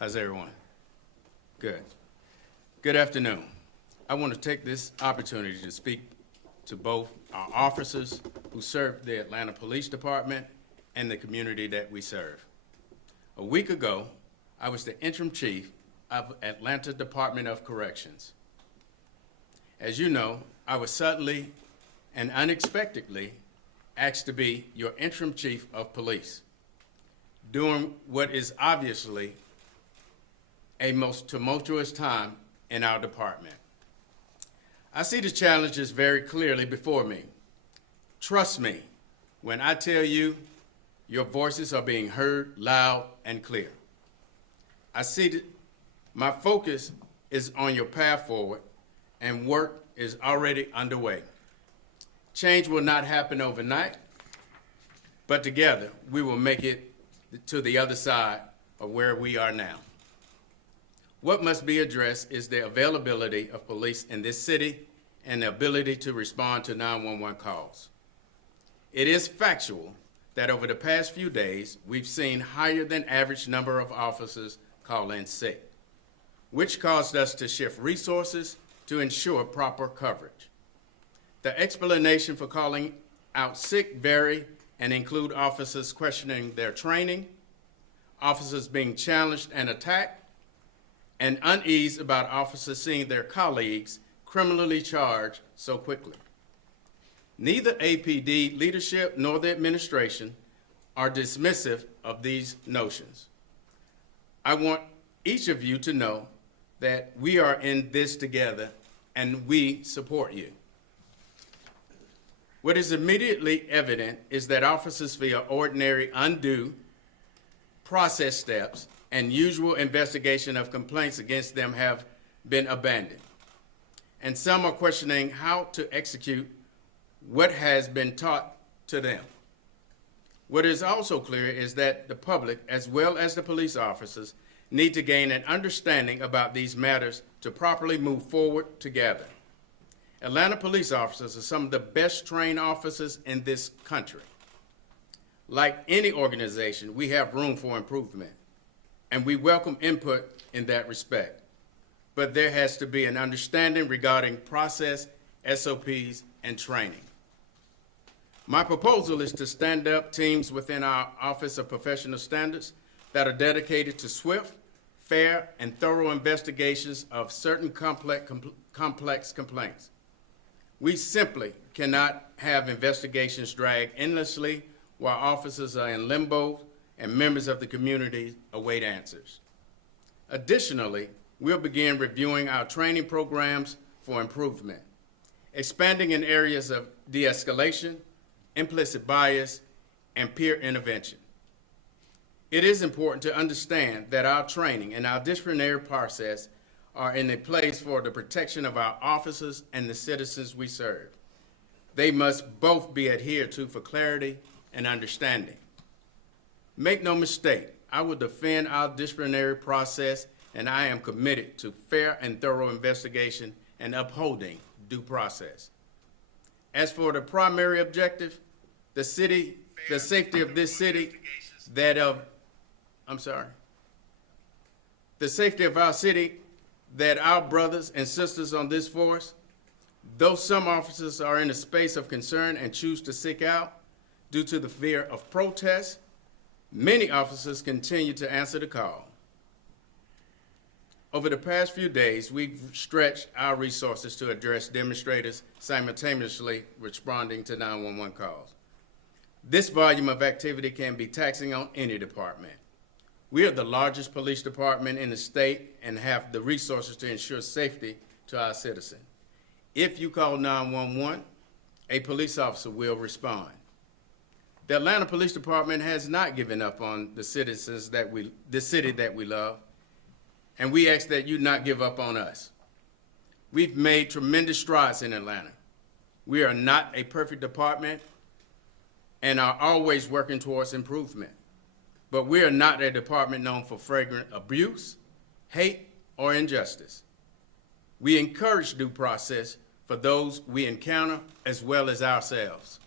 How's everyone? Good. Good afternoon. I want to take this opportunity to speak to both our officers who serve the Atlanta Police Department and the community that we serve. A week ago, I was the interim chief of Atlanta Department of Corrections. As you know, I was suddenly and unexpectedly asked to be your interim chief of police during what is obviously a most tumultuous time in our department. I see the challenges very clearly before me. Trust me when I tell you your voices are being heard loud and clear. I see that my focus is on your path forward and work is already underway. Change will not happen overnight, but together we will make it to the other side of where we are now. What must be addressed is the availability of police in this city and the ability to respond to 911 calls. It is factual that over the past few days, we've seen higher than average number of officers call in sick, which caused us to shift resources to ensure proper coverage. The explanation for calling out sick vary and include officers questioning their training, officers being challenged and attacked, and unease about officers seeing their colleagues criminally charged so quickly. Neither APD leadership nor the administration are dismissive of these notions. I want each of you to know that we are in this together and we support you. What is immediately evident is that officers feel ordinary, undue process steps and usual investigation of complaints against them have been abandoned. And some are questioning how to execute what has been taught to them. What is also clear is that the public, as well as the police officers, need to gain an understanding about these matters to properly move forward together. Atlanta police officers are some of the best trained officers in this country. Like any organization, we have room for improvement, and we welcome input in that respect. But there has to be an understanding regarding process, SOPs, and training. My proposal is to stand up teams within our Office of Professional Standards that are dedicated to swift, fair, and thorough investigations of certain complex complaints. We simply cannot have investigations drag endlessly while officers are in limbo and members of the community await answers. Additionally, we'll begin reviewing our training programs for improvement, expanding in areas of de-escalation, implicit bias, and peer intervention. It is important to understand that our training and our disciplinary process are in a place for the protection of our officers and the citizens we serve. They must both be adhered to for clarity and understanding. Make no mistake, I will defend our disciplinary process, and I am committed to fair and thorough investigation and upholding due process. As for the primary objective, the safety of this city, the safety of our city, that our brothers and sisters on this force, though some officers are in a space of concern and choose to seek out due to the fear of protest, many officers continue to answer the call. Over the past few days, we've stretched our resources to address demonstrators simultaneously responding to 911 calls. This volume of activity can be taxing on any department. We are the largest police department in the state and have the resources to ensure safety to our citizens. If you call 911, a police officer will respond. The Atlanta Police Department has not given up on the citizens the city that we love, and we ask that you not give up on us. We've made tremendous strides in Atlanta. We are not a perfect department and are always working towards improvement. But we are not a department known for flagrant abuse, hate, or injustice. We encourage due process for those we encounter as well as ourselves.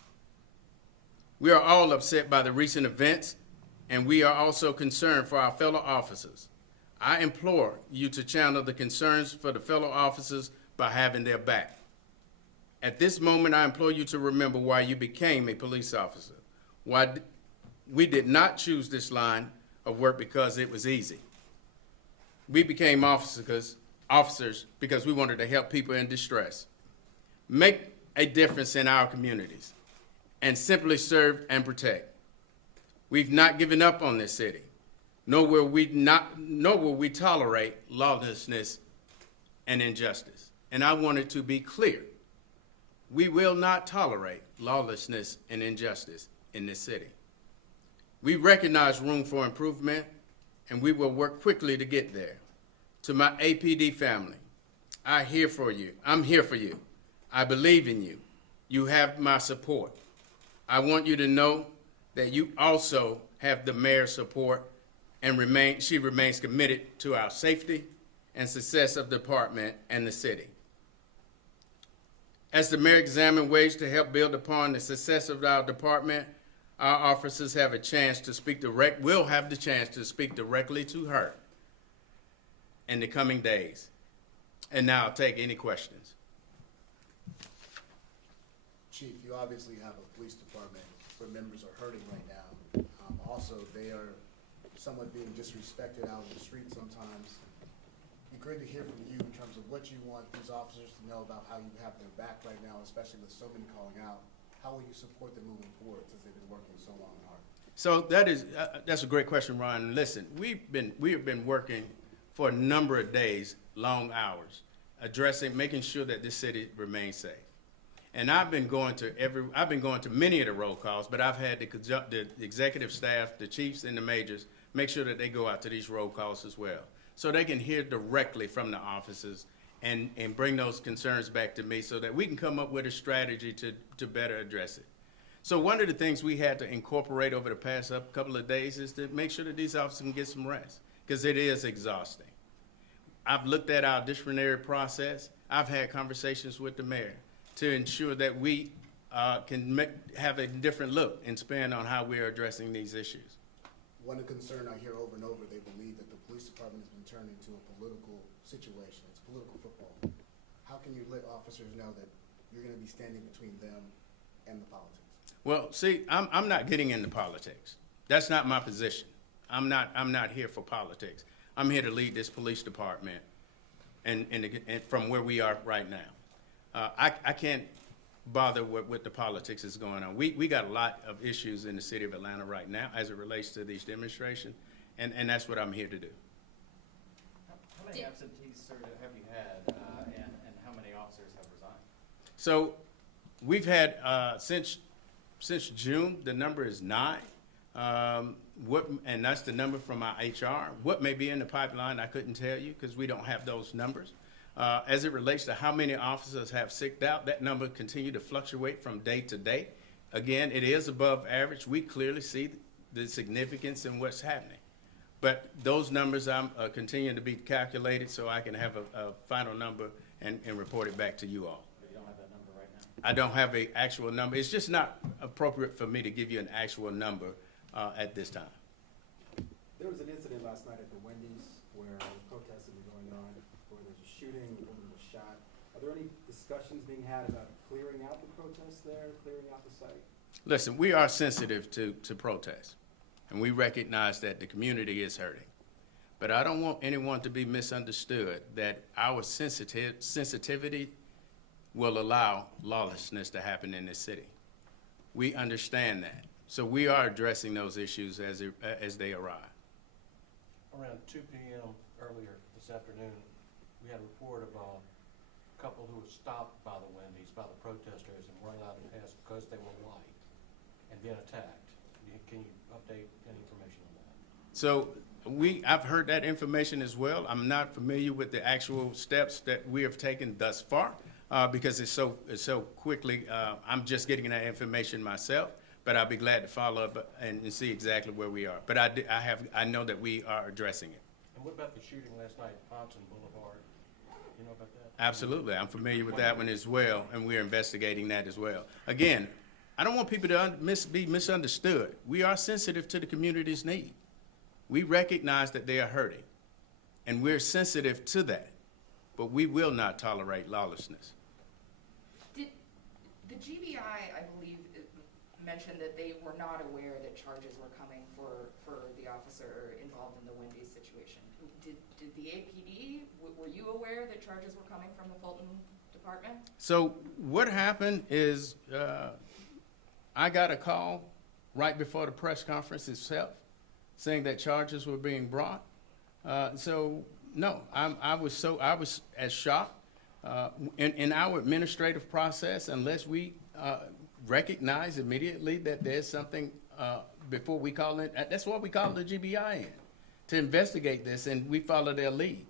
We are all upset by the recent events, and we are also concerned for our fellow officers. I implore you to channel the concerns for the fellow officers by having their back. At this moment, I implore you to remember why you became a police officer. Why we did not choose this line of work because it was easy. We became officers because we wanted to help people in distress, make a difference in our communities, and simply serve and protect. We've not given up on this city, nor will we tolerate lawlessness and injustice. And I want it to be clear, we will not tolerate lawlessness and injustice in this city. We recognize room for improvement, and we will work quickly to get there. To my APD family, I'm here for you. I believe in you. You have my support. I want you to know that you also have the mayor's support, and she remains committed to our safety and success of the department and the city. As the mayor examined ways to help build upon the success of our department, our officers will have the chance to speak directly to her in the coming days. And now I'll take any questions. Chief, you obviously have a police department where members are hurting right now. Also, they are somewhat being disrespected out in the street sometimes. It'd be great to hear from you in terms of what you want these officers to know about how you have their back right now, especially with so many calling out. How will you support them moving forward since they've been working so long and hard? So that's a great question, Ron. Listen, we have been working for a number of days, long hours, making sure that this city remains safe. And I've been going to many of the roll calls, but I've had the executive staff, the chiefs and the majors, make sure that they go out to these roll calls as well, so they can hear directly from the officers and bring those concerns back to me so that we can come up with a strategy to better address it. So one of the things we had to incorporate over the past couple of days is to make sure that these officers can get some rest, because it is exhausting. I've looked at our disciplinary process. I've had conversations with the mayor to ensure that we can have a different look and spin on how we are addressing these issues. One concern I hear over and over, they believe that the police department has been turned into a political situation. It's political football. How can you let officers know that you're going to be standing between them and the politics? Well, see, I'm not getting into politics. That's not my position. I'm not here for politics. I'm here to lead this police department and from where we are right now. I can't bother with the politics that's going on. We got a lot of issues in the city of Atlanta right now as it relates to these demonstrations, and that's what I'm here to do. How many absentees, sir, have you had, and how many officers have resigned? So we've had, since June, the number is 9. And that's the number from our HR. What may be in the pipeline, I couldn't tell you because we don't have those numbers. As it relates to how many officers have sicked out, that number continues to fluctuate from day to day. Again, it is above average. We clearly see the significance in what's happening. But those numbers I'm continuing to be calculated so I can have a final number and report it back to you all. But you don't have that number right now? I don't have an actual number. It's just not appropriate for me to give you an actual number at this time. There was an incident last night at the Wendy's where protests have been going on, where there's a shooting, a woman was shot. Are there any discussions being had about clearing out the protests there, clearing out the site? Listen, we are sensitive to protests, and we recognize that the community is hurting. But I don't want anyone to be misunderstood that our sensitivity will allow lawlessness to happen in this city. We understand that. So we are addressing those issues as they arrive. Around 2 p.m. earlier this afternoon, we had a report of a couple who were stopped by the Wendy's, by the protesters, and weren't allowed to pass because they were white and being attacked. Can you update any information on that? So I've heard that information as well. I'm not familiar with the actual steps that we have taken thus far because it's so quickly. I'm just getting that information myself. But I'll be glad to follow up and see exactly where we are. But I know that we are addressing it. And what about the shooting last night at Ponson Boulevard? You know about that? Absolutely. I'm familiar with that one as well, and we're investigating that as well. Again, I don't want people to be misunderstood. We are sensitive to the community's need. We recognize that they are hurting. And we're sensitive to that, but we will not tolerate lawlessness. Did the GBI, I believe, mentioned that they were not aware that charges were coming for the officer involved in the Wendy's situation? Did the APD, were you aware that charges were coming from the Fulton Department? So what happened is I got a call right before the press conference itself saying that charges were being brought. So no, I was as shocked. In our administrative process, unless we recognize immediately that there's something before we call it, that's what we call the GBI in, to investigate this, and we follow their lead.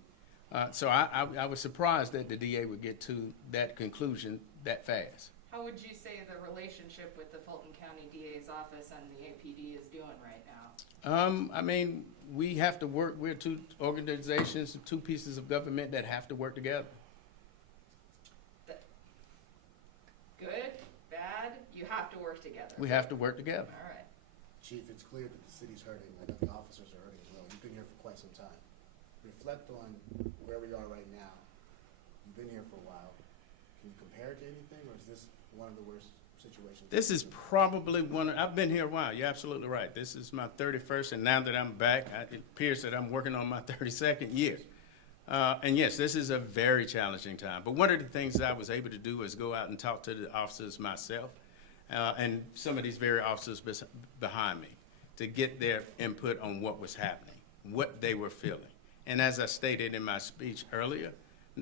So I was surprised that the DA would get to that conclusion that fast. How would you say the relationship with the Fulton County DA's office and the APD is doing right now? I mean, we have to work, we're two organizations, two pieces of government that have to work together. Good, bad, you have to work together. We have to work together. All right. Chief, it's clear that the city's hurting, I know the officers are hurting as well. You've been here for quite some time. Reflect on where we are right now. You've been here for a while. Can you compare it to anything, or is this one of the worst situations? This is probably I've been here a while, you're absolutely right. This is my 31st, and now that I'm back, it appears that I'm working on my 32nd year. And yes, this is a very challenging time. But one of the things that I was able to do was go out and talk to the officers myself, and some of these very officers behind me, to get their input on what was happening, what they were feeling. And as I stated in my speech earlier,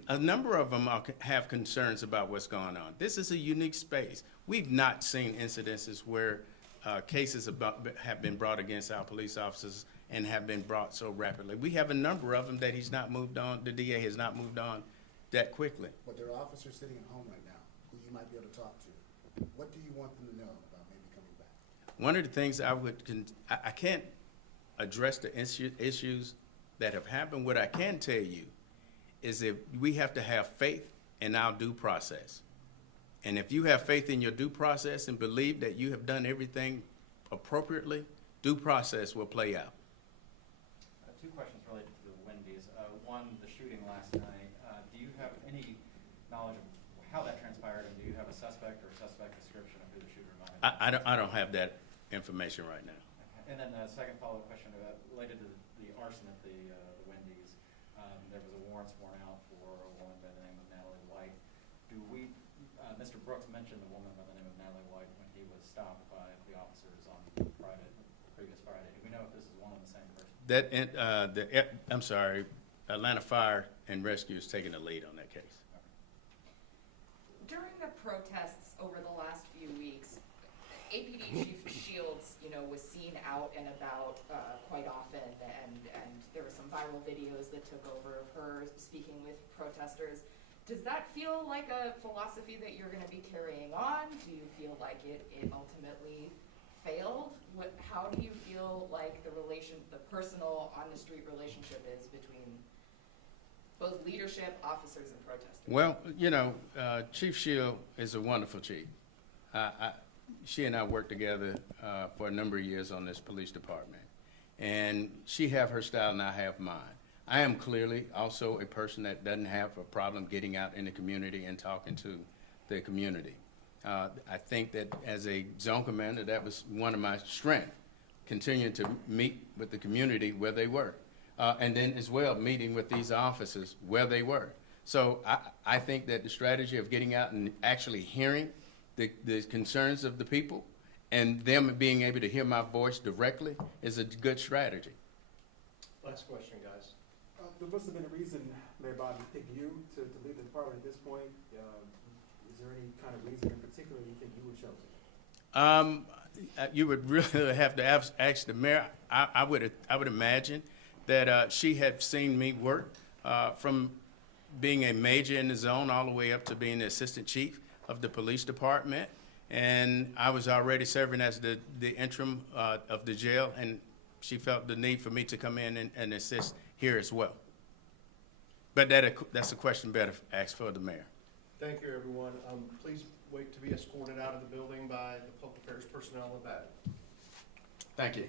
a number of them have concerns about what's going on. This is a unique space. We've not seen incidences where cases have been brought against our police officers and have been brought so rapidly. We have a number of them that he's not moved on, the DA has not moved on that quickly. But there are officers sitting at home right now who you might be able to talk to. What do you want them to know about maybe coming back? One of the things I can't address the issues that have happened. What I can tell you is that we have to have faith in our due process. And if you have faith in your due process and believe that you have done everything appropriately, due process will play out. Two questions related to the Wendy's. One, the shooting last night. Do you have any knowledge of how that transpired, and do you have a suspect or suspect description of who the shooter might have been? I don't have that information right now. And then a second follow-up question related to the arson at the Wendy's. There was a warrant sworn out for a woman by the name of Natalie White. Mr. Brooks mentioned the woman by the name of Natalie White when he was stopped by the officers on previous Friday. Do we know if this is one and the same person? I'm sorry, Atlanta Fire and Rescue is taking the lead on that case. During the protests over the last few weeks, APD Chief Shields, was seen out and about quite often, and there were some viral videos that took over of her speaking with protesters. Does that feel like a philosophy that you're going to be carrying on? Do you feel like it ultimately failed? How do you feel like the personal, on-the-street relationship is between both leadership, officers, and protesters? Well, Chief Shield is a wonderful chief. She and I worked together for a number of years on this police department. And she have her style and I have mine. I am clearly also a person that doesn't have a problem getting out in the community and talking to the community. I think that as a zone commander, that was one of my strengths, continuing to meet with the community where they were. And then as well, meeting with these officers where they were. So I think that the strategy of getting out and actually hearing the concerns of the people and them being able to hear my voice directly is a good strategy. Last question, guys. There must have been a reason, Mayor Bob, you picked you to lead the department at this point. Is there any kind of reason in particular you think you were chosen? You would really have to ask the mayor. I would imagine that she had seen me work from being a major in the zone all the way up to being the assistant chief of the police department. And I was already serving as the interim of the jail, and she felt the need for me to come in and assist here as well. But that's a question better asked for the mayor. Thank you, everyone. Please wait to be escorted out of the building by the public affairs personnel in the back. Thank you.